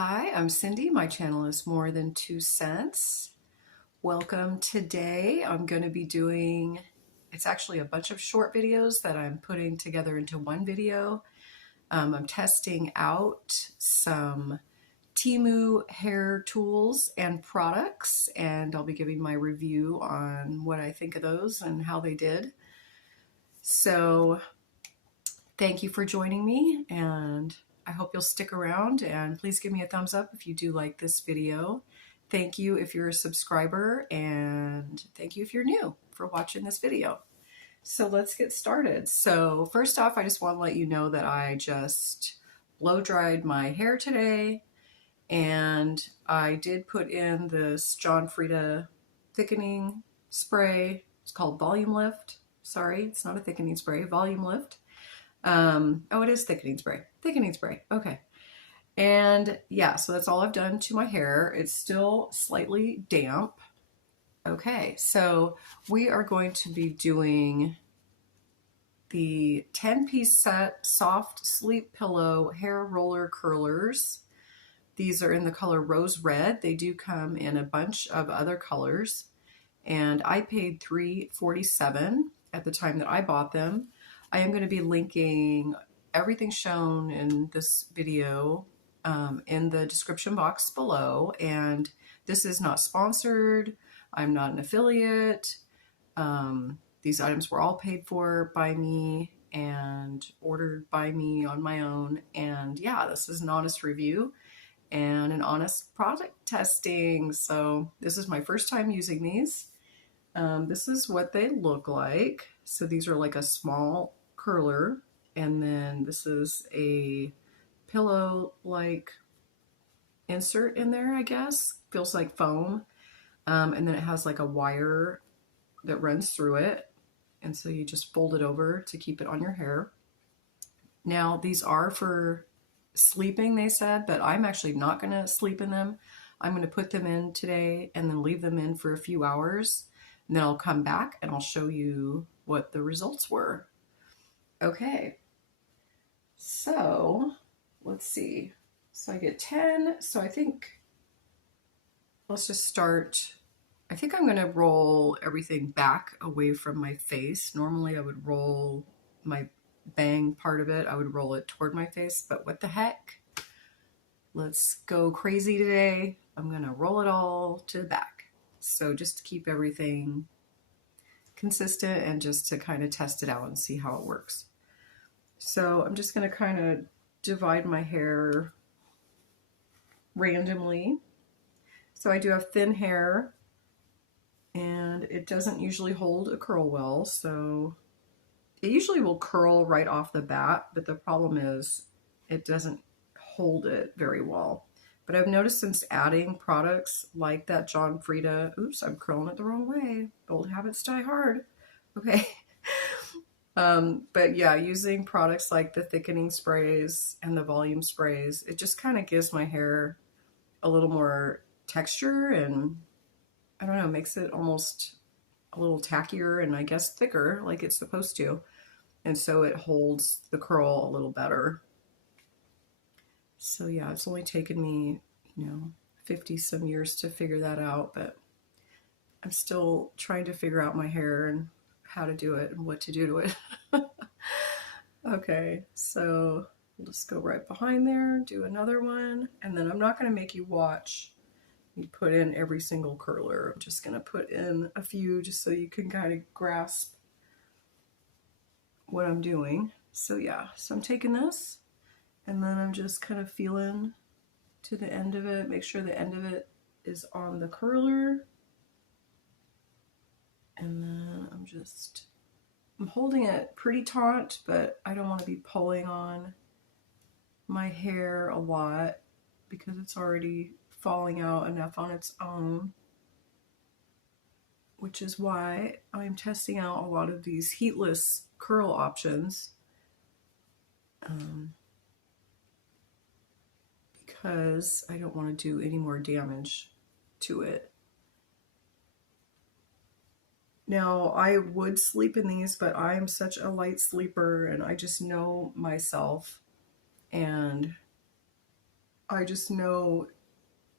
Hi, I'm Cindy. My channel is More Than 2 Cents. Welcome. Today I'm going to be doing, it's actually a bunch of short videos that I'm putting together into one video. I'm testing out some Temu hair tools and products, and I'll be giving my review on what I think of those and how they did. So thank you for joining me, and I hope you'll stick around, and please give me a thumbs up if you do like this video. Thank you if you're a subscriber, and thank you if you're new for watching this video. So let's get started. So first off, I just want to let you know that I just blow dried my hair today, and I did put in this John Frieda thickening spray. It's called Volume Lift. Sorry, it's not a thickening spray, Volume Lift. Oh, it is thickening spray. Thickening spray. Okay. And yeah, so that's all I've done to my hair. It's still slightly damp. Okay, so we are going to be doing the 10-piece set soft sleep pillow hair roller curlers. These are in the color rose red. They do come in a bunch of other colors, and I paid $3.47 at the time that I bought them. I am going to be linking everything shown in this video in the description box below, and this is not sponsored. I'm not an affiliate. These items were all paid for by me and ordered by me on my own, and yeah, this is an honest review and an honest product testing. So this is my first time using these. This is what they look like. So these are like a small curler, and then this is a pillow-like insert in there, I guess. Feels like foam. And then it has like a wire that runs through it. And so you just fold it over to keep it on your hair. Now, these are for sleeping, they said, but I'm actually not going to sleep in them. I'm going to put them in today and then leave them in for a few hours. And then I'll come back and I'll show you what the results were. Okay, so let's see. So I get 10. So I think, let's just start. I think I'm going to roll everything back away from my face. Normally I would roll my bang part of it. I would roll it toward my face, but what the heck? Let's go crazy today. I'm going to roll it all to the back. So just to keep everything consistent and just to kind of test it out and see how it works. So I'm just going to kind of divide my hair randomly. So I do have thin hair, and it doesn't usually hold a curl well, so it usually will curl right off the bat, but the problem is it doesn't hold it very well. But I've noticed since adding products like that John Frieda, oops, I'm curling it the wrong way. Old habits die hard. Okay. But yeah, using products like the thickening sprays and the volume sprays, it just kind of gives my hair a little more texture, and I don't know, makes it almost a little tackier and I guess thicker like it's supposed to. And so it holds the curl a little better. So yeah, it's only taken me, 50 some years to figure that out, but I'm still trying to figure out my hair and how to do it and what to do to it. Okay, so we'll just go right behind there, do another one, and then I'm not going to make you watch me put in every single curler. I'm just going to put in a few just so you can kind of grasp what I'm doing. So yeah, so I'm taking this, and then I'm just kind of feeling to the end of it, make sure the end of it is on the curler. And then I'm holding it pretty taut, but I don't want to be pulling on my hair a lot because it's already falling out enough on its own, which is why I'm testing out a lot of these heatless curl options. Because I don't want to do any more damage to it. Now, I would sleep in these, but I'm such a light sleeper and I just know myself, and I just know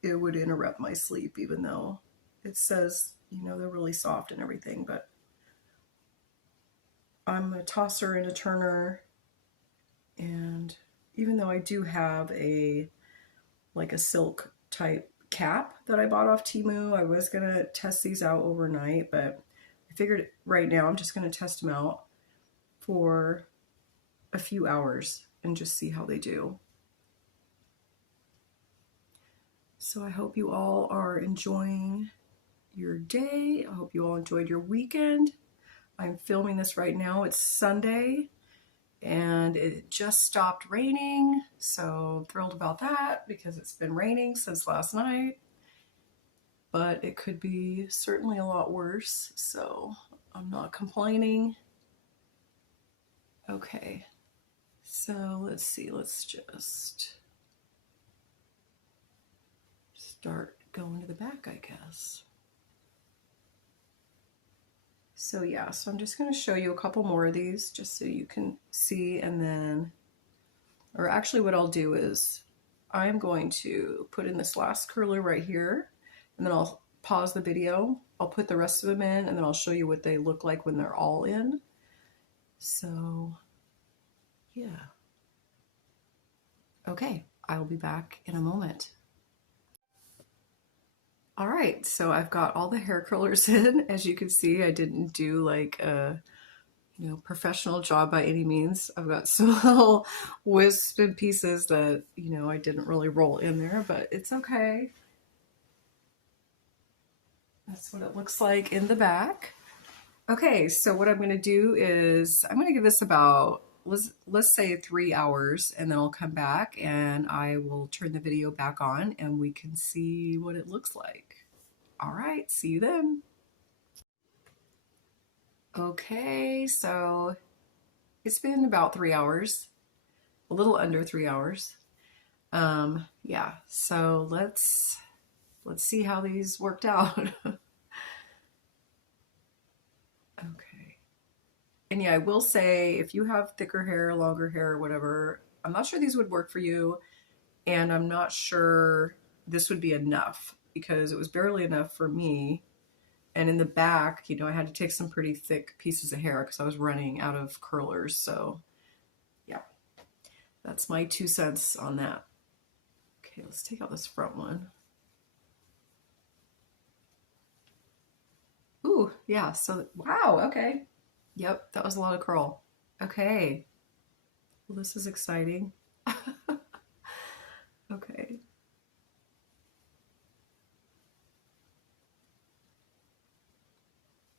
it would interrupt my sleep, even though it says, you know, they're really soft and everything, but I'm a tosser and a turner, and even though I do have like a silk type cap that I bought off Temu, I was gonna test these out overnight, but I figured right now I'm just gonna test them out for a few hours and just see how they do. So I hope you all are enjoying your day. I hope you all enjoyed your weekend. I'm filming this right now. It's Sunday and it just stopped raining. So I'm thrilled about that because it's been raining since last night. But it could be certainly a lot worse. So I'm not complaining. Okay. So let's see. Let's just start going to the back, I guess. So yeah, so I'm just going to show you a couple more of these just so you can see, and then, or actually what I'll do is I'm going to put in this last curler right here, and then I'll pause the video. I'll put the rest of them in, and then I'll show you what they look like when they're all in. So yeah. Okay, I'll be back in a moment. All right, so I've got all the hair curlers in. As you can see, I didn't do like a professional job by any means. I've got some little wisped pieces that, I didn't really roll in there, but it's okay. That's what it looks like in the back. Okay, so what I'm going to do is I'm going to give this about, let's say 3 hours, and then I'll come back and I will turn the video back on and we can see what it looks like. All right, see you then. Okay, so it's been about 3 hours, a little under 3 hours. Yeah, so let's see how these worked out. Okay. And yeah, I will say if you have thicker hair, longer hair, whatever, I'm not sure these would work for you, and I'm not sure this would be enough because it was barely enough for me. And in the back, I had to take some pretty thick pieces of hair because I was running out of curlers. So yeah, that's my 2 cents on that. Okay, let's take out this front one. Ooh, yeah, so wow, okay. Yep, that was a lot of curl. Okay, well, this is exciting. Okay.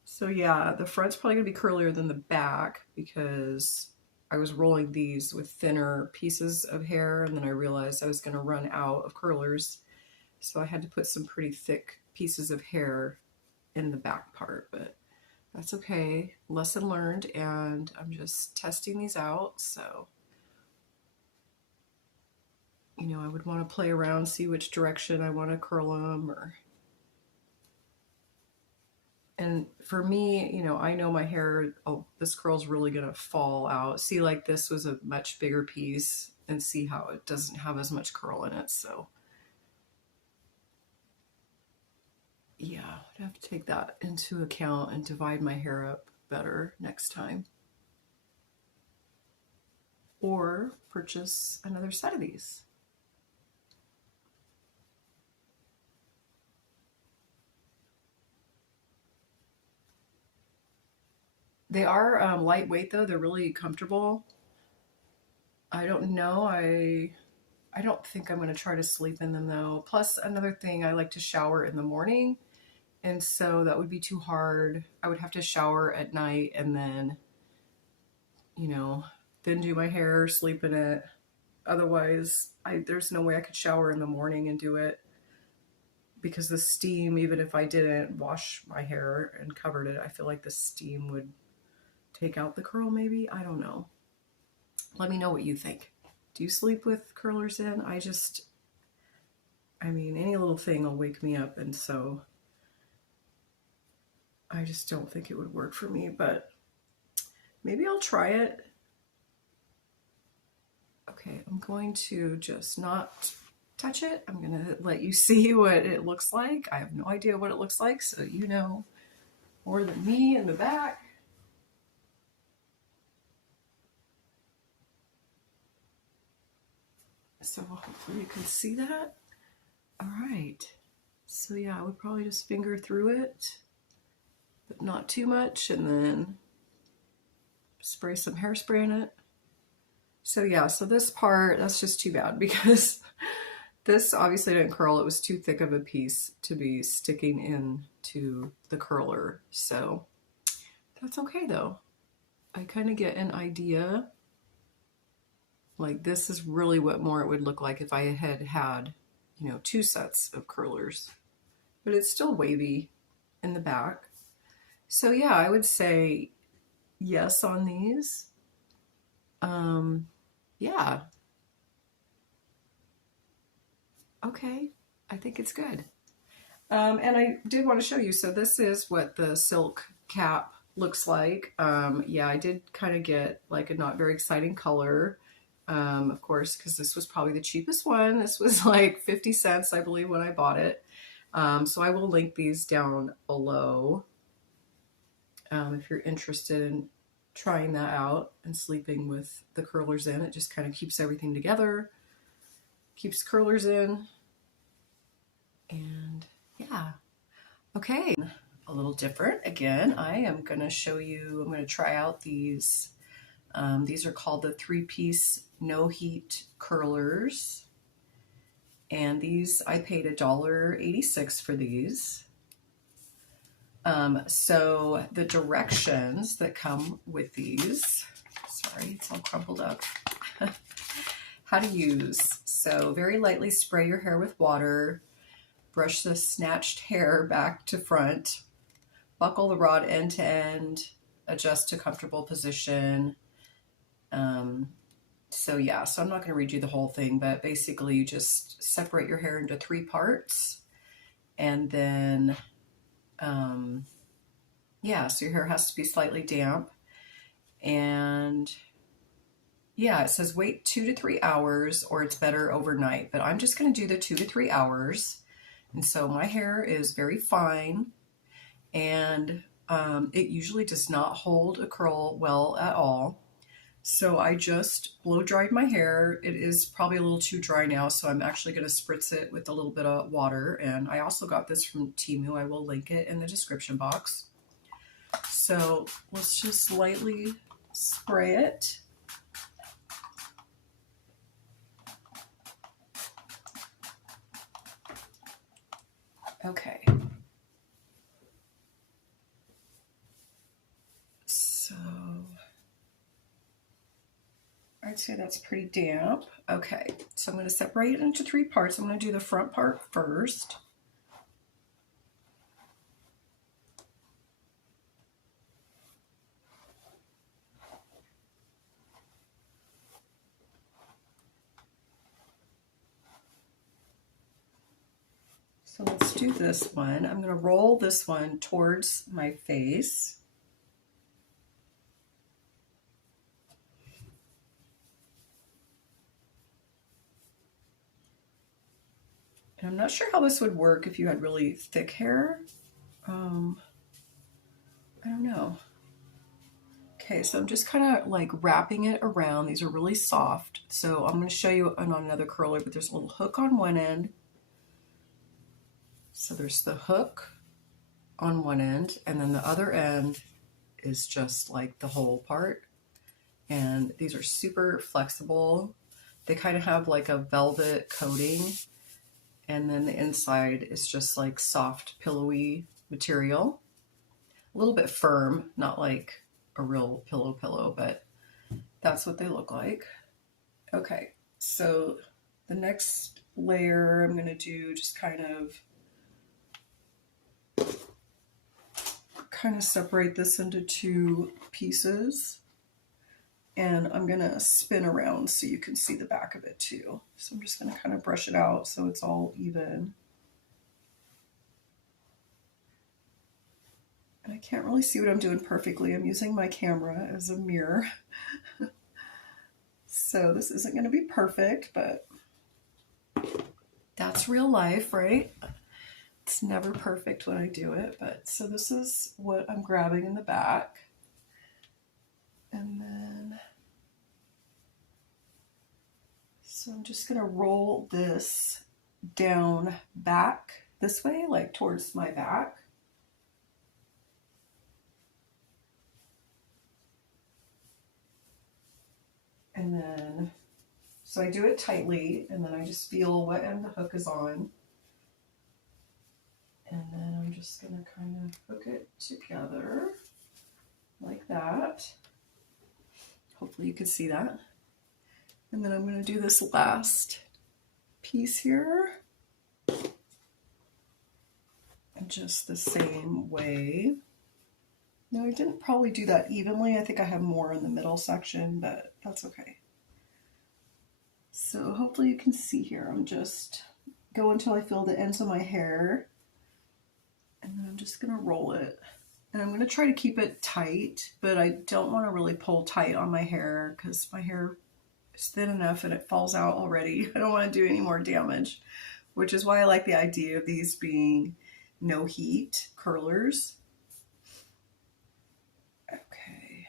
So yeah, the front's probably gonna be curlier than the back because I was rolling these with thinner pieces of hair, and then I realized I was gonna run out of curlers. So I had to put some pretty thick pieces of hair in the back part, but that's okay. Lesson learned, and I'm just testing these out. So, I would want to play around, see which direction I want to curl them, and for me, I know my hair, oh, this curl's really gonna fall out. See, like this was a much bigger piece, and see how it doesn't have as much curl in it. So yeah, I'd have to take that into account and divide my hair up better next time. Or purchase another set of these. They are lightweight though. They're really comfortable. I don't know. I don't think I'm going to try to sleep in them though. Plus another thing, I like to shower in the morning, and so that would be too hard. I would have to shower at night and then, then do my hair, sleep in it. Otherwise, there's no way I could shower in the morning and do it because the steam, even if I didn't wash my hair and covered it, I feel like the steam would take out the curl maybe. I don't know. Let me know what you think. Do you sleep with curlers in? I mean, any little thing will wake me up, and so I just don't think it would work for me, but maybe I'll try it. Okay, I'm going to just not touch it. I'm going to let you see what it looks like. I have no idea what it looks like, so you know more than me in the back. So hopefully you can see that. All right. So yeah, I would probably just finger through it, but not too much, and then spray some hairspray in it. So yeah, so this part, that's just too bad because this obviously didn't curl. It was too thick of a piece to be sticking into the curler. So that's okay though. I kind of get an idea. Like this is really what more it would look like if I had had, you know, 2 sets of curlers. But it's still wavy in the back. So yeah, I would say yes on these. Yeah. Okay, I think it's good. And I did want to show you, so this is what the silk cap looks like. Yeah, I did kind of get like a not very exciting color, of course, because this was probably the cheapest one. This was like 50 cents, I believe, when I bought it. So I will link these down below if you're interested in trying that out and sleeping with the curlers in. It just kind of keeps everything together, keeps curlers in, and yeah. Okay, a little different. Again, I am going to show you, I'm going to try out these. These are called the 3-piece no heat curlers. And these, I paid $1.86 for these. So the directions that come with these, sorry, it's all crumpled up. How to use. So very lightly spray your hair with water, brush the snatched hair back to front, buckle the rod end to end, adjust to comfortable position. So yeah, so I'm not going to read you the whole thing, but basically you just separate your hair into 3 parts, and then yeah, so your hair has to be slightly damp, and yeah, it says wait 2 to 3 hours or it's better overnight, but I'm just going to do the 2 to 3 hours. And so my hair is very fine, and it usually does not hold a curl well at all. So I just blow dried my hair. It is probably a little too dry now, so I'm actually going to spritz it with a little bit of water. And I also got this from Temu. I will link it in the description box. So let's just lightly spray it. Okay. So I'd say that's pretty damp. Okay, so I'm going to separate it into 3 parts. I'm going to do the front part first. So let's do this one. I'm going to roll this one towards my face. And I'm not sure how this would work if you had really thick hair. I don't know. Okay, so I'm just kind of like wrapping it around. These are really soft. So I'm going to show you on another curler, but there's a little hook on one end. So there's the hook on one end, and then the other end is just like the whole part. And these are super flexible. They kind of have like a velvet coating, and then the inside is just like soft, pillowy material. A little bit firm, not like a real pillow, but that's what they look like. Okay, so the next layer I'm going to do just kind of separate this into 2 pieces, and I'm going to spin around so you can see the back of it too. So I'm just going to kind of brush it out so it's all even. And I can't really see what I'm doing perfectly. I'm using my camera as a mirror. So this isn't going to be perfect, but that's real life, right? It's never perfect when I do it, but so this is what I'm grabbing in the back. And then, so I'm just gonna roll this down back this way, like towards my back. And then, so I do it tightly, and then I just feel what end the hook is on. And then I'm just gonna kind of hook it together like that. Hopefully you can see that. And then I'm gonna do this last piece here. And just the same way. Now I didn't probably do that evenly. I think I have more in the middle section, but that's okay. So hopefully you can see here. I'm just go until I feel the ends of my hair. And then I'm just gonna roll it. And I'm gonna try to keep it tight, but I don't wanna really pull tight on my hair because my hair is thin enough and it falls out already. I don't wanna do any more damage, which is why I like the idea of these being no heat curlers. Okay.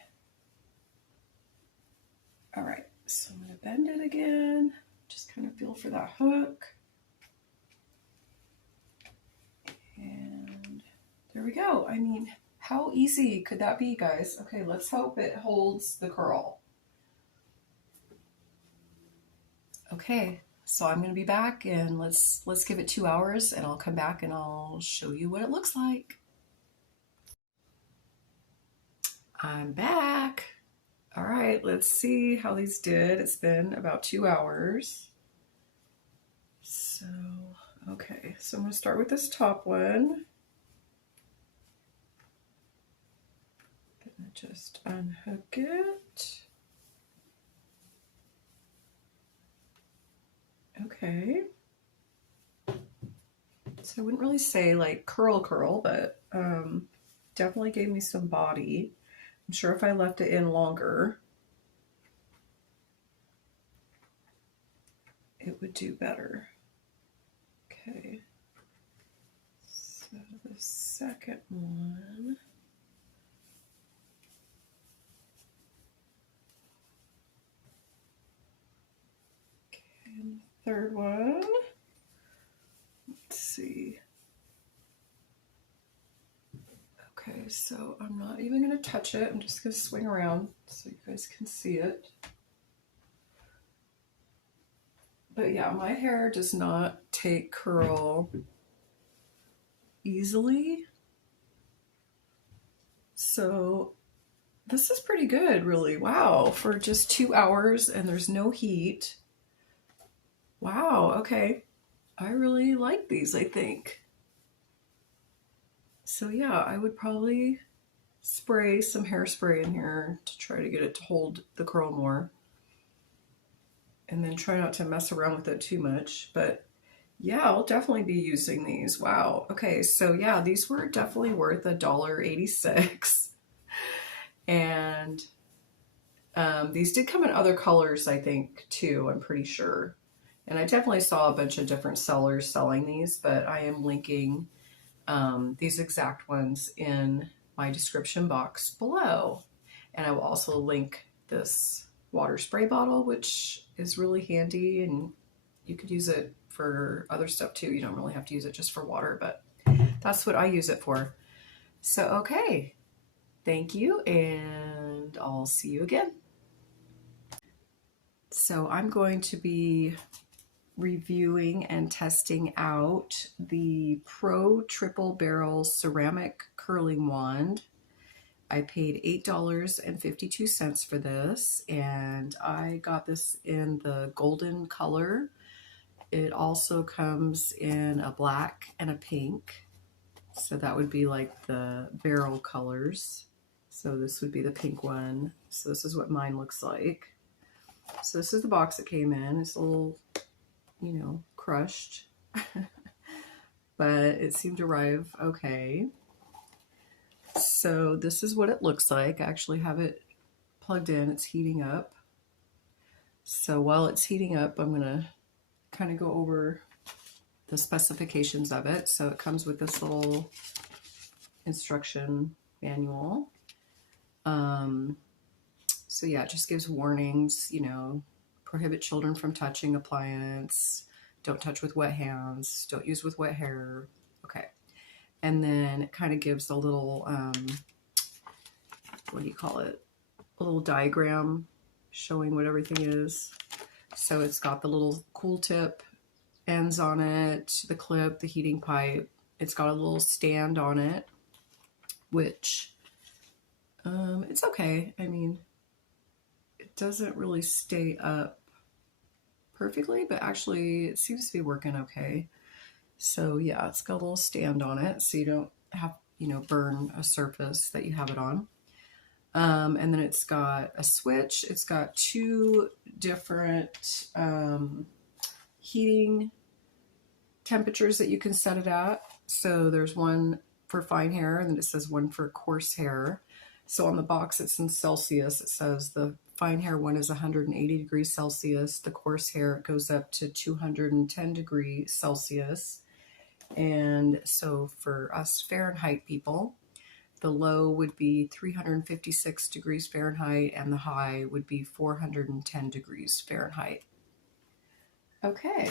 All right, so I'm gonna bend it again. Just kind of feel for that hook. And there we go. I mean, how easy could that be, guys? Okay, let's hope it holds the curl. Okay, so I'm gonna be back and let's give it 2 hours and I'll come back and I'll show you what it looks like. I'm back. All right, let's see how these did. It's been about 2 hours. So, okay, so I'm gonna start with this top one. Gonna just unhook it. Okay. So I wouldn't really say like curl, but definitely gave me some body. I'm sure if I left it in longer, it would do better. Okay. So the second one. Okay, and the third one. Let's see. Okay, so I'm not even going to touch it. I'm just going to swing around so you guys can see it. But yeah, my hair does not take curl easily. So this is pretty good, really. Wow, for just 2 hours and there's no heat. Wow, okay. I really like these, I think. So yeah, I would probably spray some hairspray in here to try to get it to hold the curl more. And then try not to mess around with it too much. But yeah, I'll definitely be using these. Wow. Okay, so yeah, these were definitely worth $1.86. And these did come in other colors, I think, too, I'm pretty sure. And I definitely saw a bunch of different sellers selling these, but I am linking these exact ones in my description box below. And I will also link this water spray bottle, which is really handy, and you could use it for other stuff too. You don't really have to use it just for water, but that's what I use it for. So, okay. Thank you, and I'll see you again. So I'm going to be reviewing and testing out the Pro Triple Barrel Ceramic Curling Wand. I paid $8.52 for this, and I got this in the golden color. It also comes in a black and a pink. So that would be like the barrel colors. So this would be the pink one. So this is what mine looks like. So this is the box it came in. It's a little, you know, crushed, but it seemed to arrive okay. So this is what it looks like. I actually have it plugged in. It's heating up. So while it's heating up, I'm gonna kind of go over the specifications of it. So it comes with this little instruction manual. So yeah, it just gives warnings, you know, prohibit children from touching appliance, don't touch with wet hands, don't use with wet hair. Okay. And then it kind of gives a little, what do you call it? A little diagram showing what everything is. So it's got the little cool tip ends on it, the clip, the heating pipe. It's got a little stand on it, which it's okay. I mean, it doesn't really stay up perfectly, but actually it seems to be working okay. So yeah, it's got a little stand on it so you don't have, you know, burn a surface that you have it on. And then it's got a switch. It's got two different heating temperatures that you can set it at. So there's one for fine hair, and then it says one for coarse hair. So on the box it's in Celsius. It says the fine hair one is 180 degrees Celsius. The coarse hair it goes up to 210 degrees Celsius. And so for us Fahrenheit people, the low would be 356 degrees Fahrenheit and the high would be 410 degrees Fahrenheit. Okay.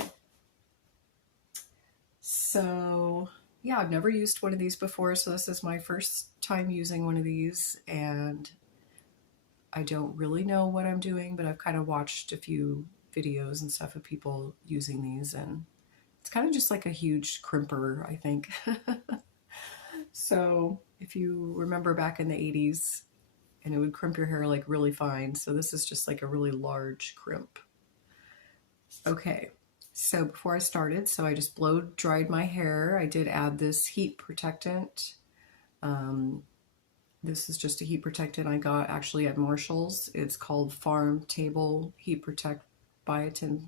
So yeah, I've never used one of these before, so this is my first time using one of these, and I don't really know what I'm doing, but I've kind of watched a few videos and stuff of people using these, and it's kind of just like a huge crimper, I think. So if you remember back in the 80s, and it would crimp your hair like really fine, so this is just like a really large crimp. Okay. So before I started, so I just blow dried my hair. I did add this heat protectant. This is just a heat protectant I got actually at Marshall's. It's called Farm Table Heat Protect Biotin.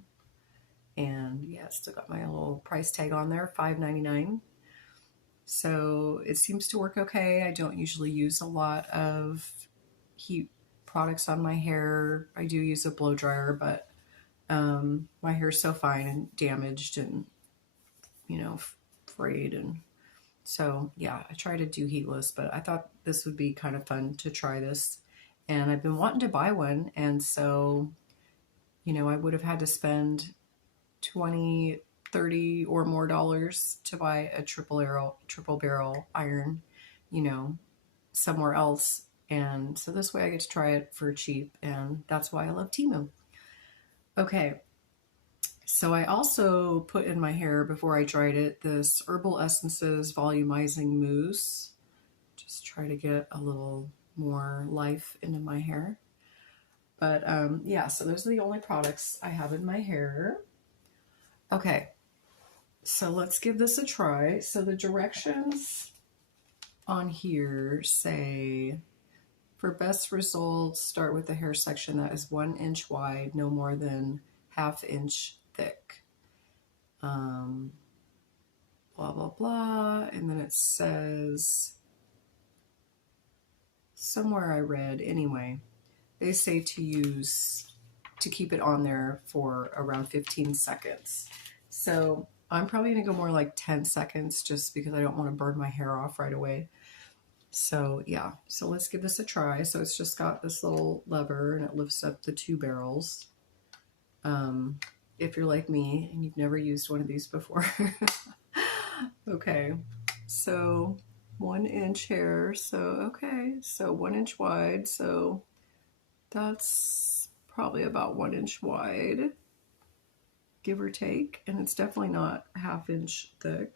And yeah, it's still got my little price tag on there, $5.99. So it seems to work okay. I don't usually use a lot of heat products on my hair. I do use a blow dryer, but my hair's so fine and damaged and, you know, frayed. And so, yeah, I try to do heatless, but I thought this would be kind of fun to try this. And I've been wanting to buy one. And so, you know, I would have had to spend $20, $30 or more to buy a triple barrel iron, you know, somewhere else. And so this way I get to try it for cheap. And that's why I love Temu. Okay, so I also put in my hair before I dried it this Herbal Essences Volumizing Mousse. Just try to get a little more life into my hair. But yeah, so those are the only products I have in my hair. Okay, so let's give this a try. So the directions on here say, for best results, start with the hair section that is 1 inch wide, no more than ½ inch thick. Blah, blah, blah. And then it says, somewhere I read, anyway, they say to keep it on there for around 15 seconds. So I'm probably going to go more like 10 seconds just because I don't want to burn my hair off right away. So yeah, so let's give this a try. So it's just got this little lever and it lifts up the 2 barrels. If you're like me and you've never used one of these before. Okay, so 1 inch hair. So, okay, so 1 inch wide. So that's probably about 1 inch wide, give or take. And it's definitely not ½ inch thick.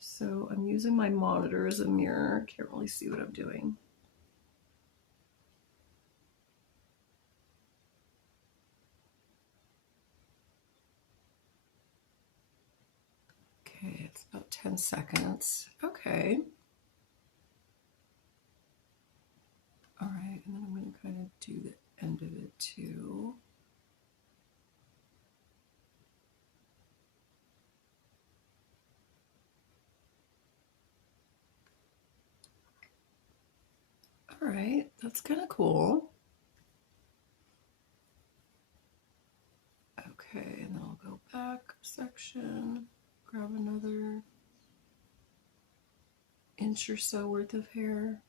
So I'm using my monitor as a mirror. Can't really see what I'm doing. Okay, it's about 10 seconds. Okay. All right, and then I'm going to kind of do the end of it too. All right, that's kind of cool. Okay, and then I'll go back a section. grab another inch or so worth of hair.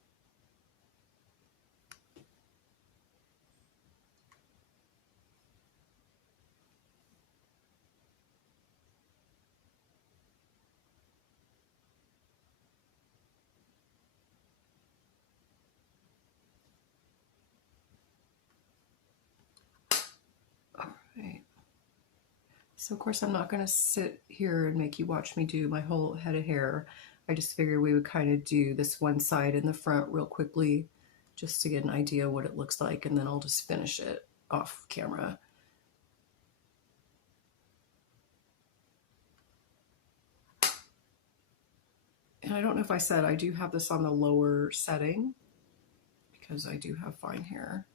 All right. So of course I'm not going to sit here and make you watch me do my whole head of hair. I just figured we would kind of do this one side in the front real quickly just to get an idea of what it looks like, and then I'll just finish it off camera. And I don't know if I said I do have this on the lower setting because I do have fine hair.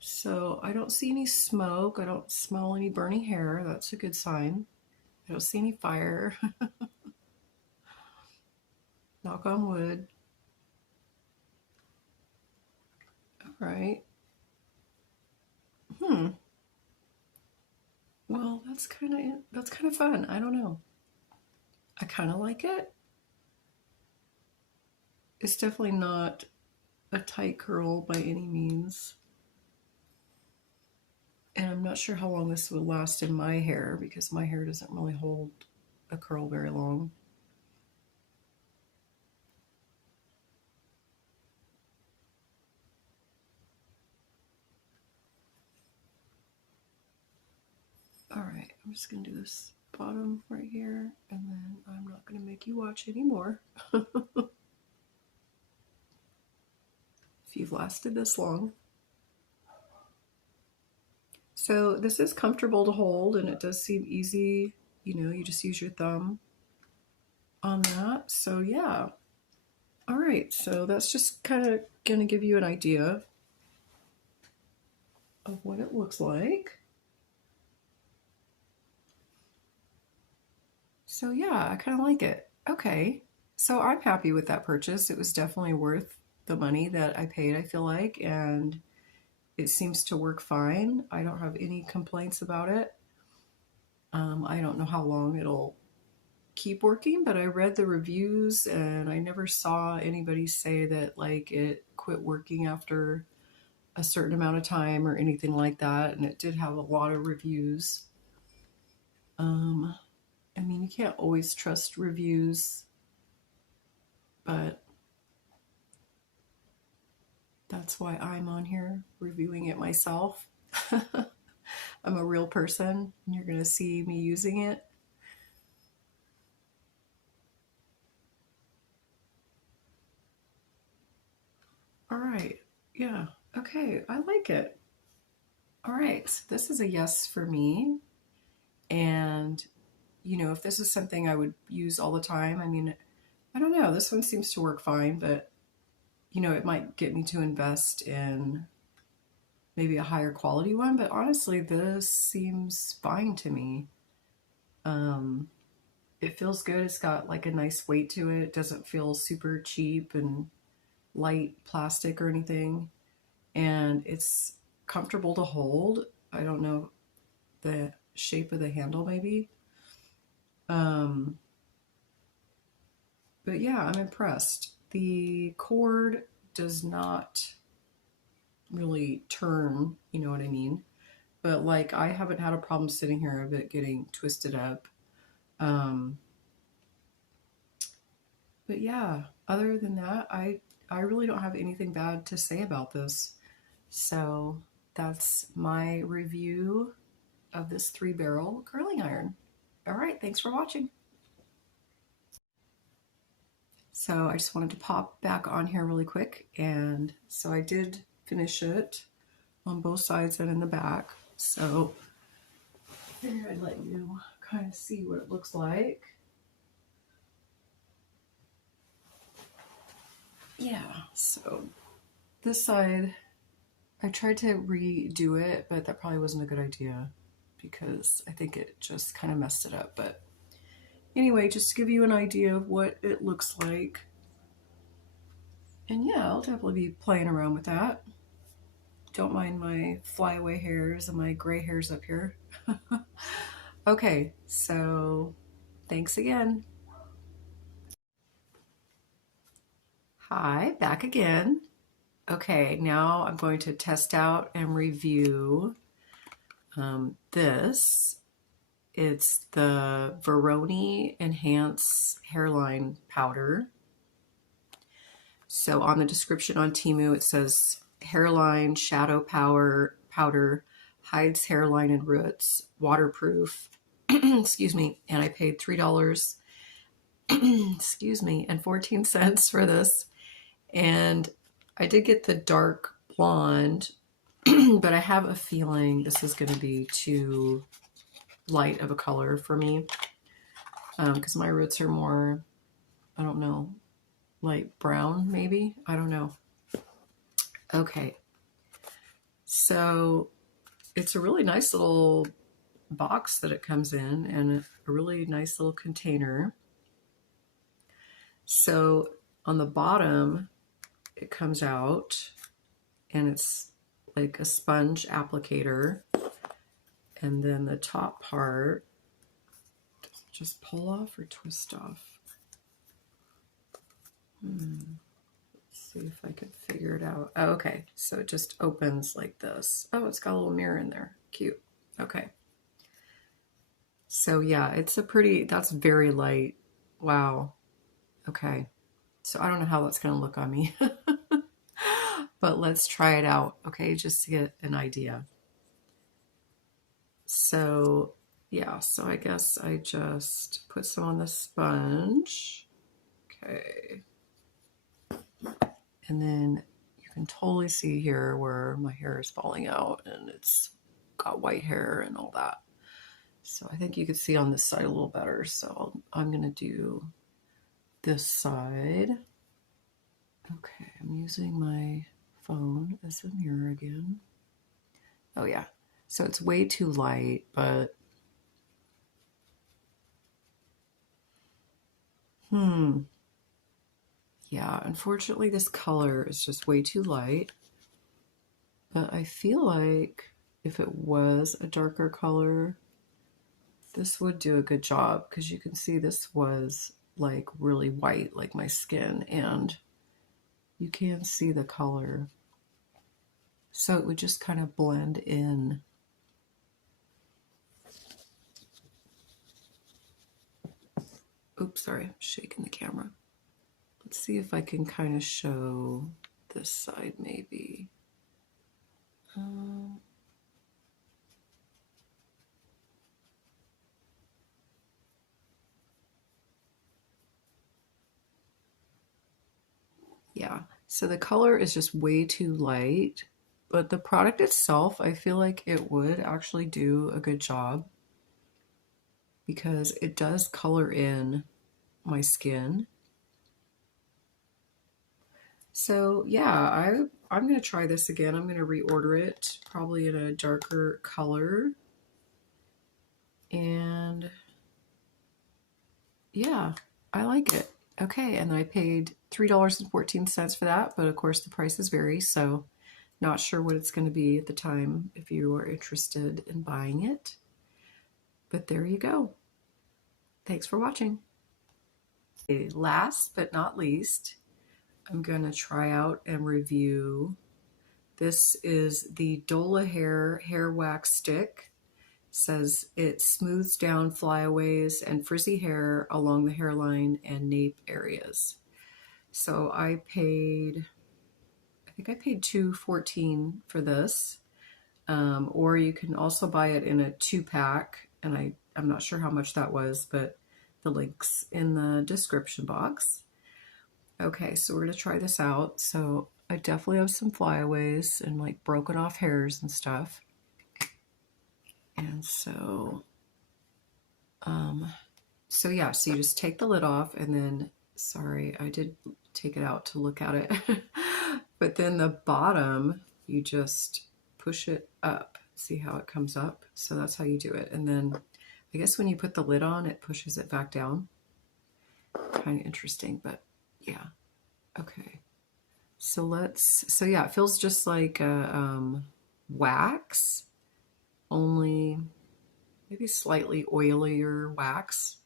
So I don't see any smoke. I don't smell any burning hair. That's a good sign. I don't see any fire. Knock on wood. All right. Well, that's kind of fun. I don't know. I kind of like it. It's definitely not a tight curl by any means. And I'm not sure how long this will last in my hair because my hair doesn't really hold a curl very long. All right, I'm just gonna do this bottom right here, and then I'm not gonna make you watch anymore. If you've lasted this long. So this is comfortable to hold, and it does seem easy. You know, you just use your thumb on that. So yeah. All right, so that's just kind of gonna give you an idea of what it looks like. So yeah, I kind of like it. Okay, so I'm happy with that purchase. It was definitely worth the money that I paid, I feel like, and it seems to work fine. I don't have any complaints about it. I don't know how long it'll keep working, but I read the reviews and I never saw anybody say that like it quit working after a certain amount of time or anything like that. And it did have a lot of reviews. I mean, you can't always trust reviews, but that's why I'm on here reviewing it myself. I'm a real person, and you're going to see me using it. All right. Yeah. Okay. I like it. All right. This is a yes for me. And, you know, if this is something I would use all the time, I mean, I don't know. This one seems to work fine, but, you know, it might get me to invest in maybe a higher quality one. But honestly, this seems fine to me. It feels good. It's got like a nice weight to it. It doesn't feel super cheap and light plastic or anything. And it's comfortable to hold. I don't know the shape of the handle maybe. But yeah, I'm impressed. The cord does not really turn, you know what I mean? But like I haven't had a problem sitting here of it getting twisted up. But yeah, other than that, I really don't have anything bad to say about this. So that's my review of this 3-barrel curling iron. All right, thanks for watching. So I just wanted to pop back on here really quick. And so I did finish it on both sides and in the back. So I figured I'd let you kind of see what it looks like. Yeah, so this side, I tried to redo it, but that probably wasn't a good idea because I think it just kind of messed it up. But anyway, just to give you an idea of what it looks like. And yeah, I'll definitely be playing around with that. Don't mind my flyaway hairs and my gray hairs up here. Okay, so thanks again. Hi, back again. Okay, now I'm going to test out and review this. It's the Veronni Enhance Hairline Powder. So on the description on Temu, it says hairline shadow powder hides hairline and roots, waterproof. Excuse me, and I paid $3. Excuse me, and 14 cents for this. And I did get the dark blonde, but I have a feeling this is going to be too light of a color for me because my roots are more, I don't know, light brown maybe. I don't know. Okay, so it's a really nice little box that it comes in and a really nice little container. So on the bottom, it comes out and it's like a sponge applicator. And then the top part, just pull off or twist off? Let's see if I can figure it out. Oh, okay, so it just opens like this. Oh, it's got a little mirror in there. Cute. Okay. So yeah, it's a pretty, that's very light. Wow. Okay. So I don't know how that's going to look on me, but let's try it out. Okay, just to get an idea. So yeah, so I guess I just put some on the sponge. Okay. And then you can totally see here where my hair is falling out and it's got white hair and all that. So I think you can see on this side a little better. So I'm going to do this side. Okay, I'm using my phone as a mirror again. Oh yeah, so it's way too light, but yeah, unfortunately this color is just way too light. But I feel like if it was a darker color, this would do a good job because you can see this was like really white, like my skin, and you can see the color. So it would just kind of blend in. Oops, sorry, I'm shaking the camera. Let's see if I can kind of show this side maybe. Yeah, so the color is just way too light, but the product itself, I feel like it would actually do a good job because it does color in my skin. So yeah, I'm going to try this again. I'm going to reorder it, probably in a darker color. And yeah, I like it. Okay, and I paid $3.14 for that, but of course the prices vary, so not sure what it's going to be at the time if you are interested in buying it. But there you go. Thanks for watching. Okay, last but not least, I'm going to try out and review. This is the Dola Hair hair wax stick. It says it smooths down flyaways and frizzy hair along the hairline and nape areas. So I think I paid $2.14 for this. Or you can also buy it in a 2-pack, and I'm not sure how much that was, but the link's in the description box. Okay, so we're gonna try this out. So I definitely have some flyaways and like broken off hairs and stuff. And so, so yeah, so you just take the lid off and then, sorry, I did take it out to look at it. But then the bottom, you just push it up. See how it comes up? So that's how you do it. And then I guess when you put the lid on, it pushes it back down. Kind of interesting, but yeah. Okay. So yeah, it feels just like a wax, only maybe slightly oilier wax.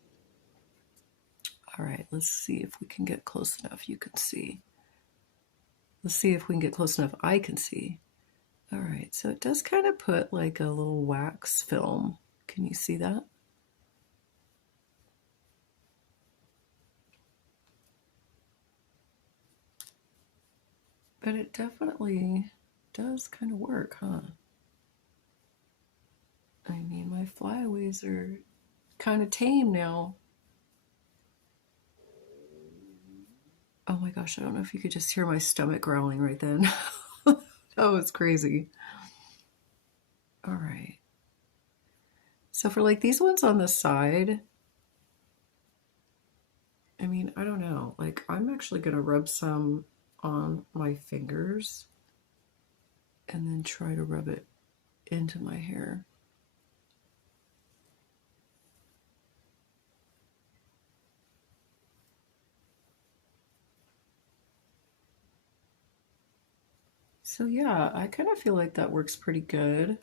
All right, let's see if we can get close enough. You can see. Let's see if we can get close enough. I can see. All right, so it does kind of put like a little wax film. Can you see that? But it definitely does kind of work, huh? I mean, my flyaways are kind of tame now. Oh my gosh, I don't know if you could just hear my stomach growling right then. That was crazy. All right. So for like these ones on the side, I mean, I don't know. Like I'm actually going to rub some on my fingers and then try to rub it into my hair. So yeah, I kind of feel like that works pretty good.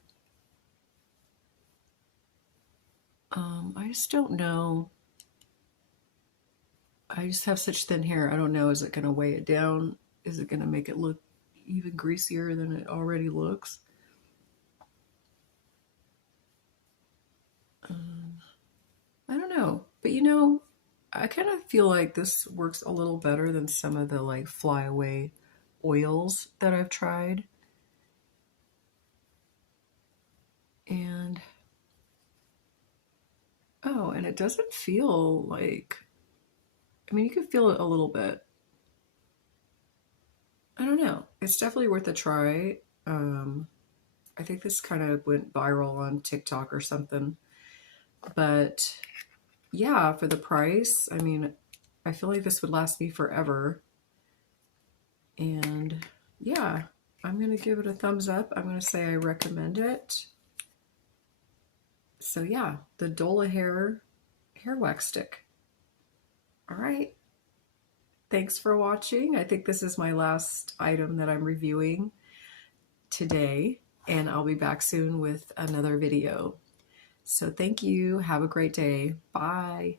I just don't know. I just have such thin hair. I don't know. Is it going to weigh it down? Is it going to make it look even greasier than it already looks? I don't know. But you know, I kind of feel like this works a little better than some of the like flyaway oils that I've tried. And oh, and it doesn't feel like, I mean, you can feel it a little bit. I don't know. It's definitely worth a try. I think this kind of went viral on TikTok or something. But yeah, for the price, I mean, I feel like this would last me forever. And yeah, I'm going to give it a thumbs up. I'm going to say I recommend it. So yeah, the Dola Hair wax stick. All right. Thanks for watching. I think this is my last item that I'm reviewing today, and I'll be back soon with another video. So thank you. Have a great day. Bye.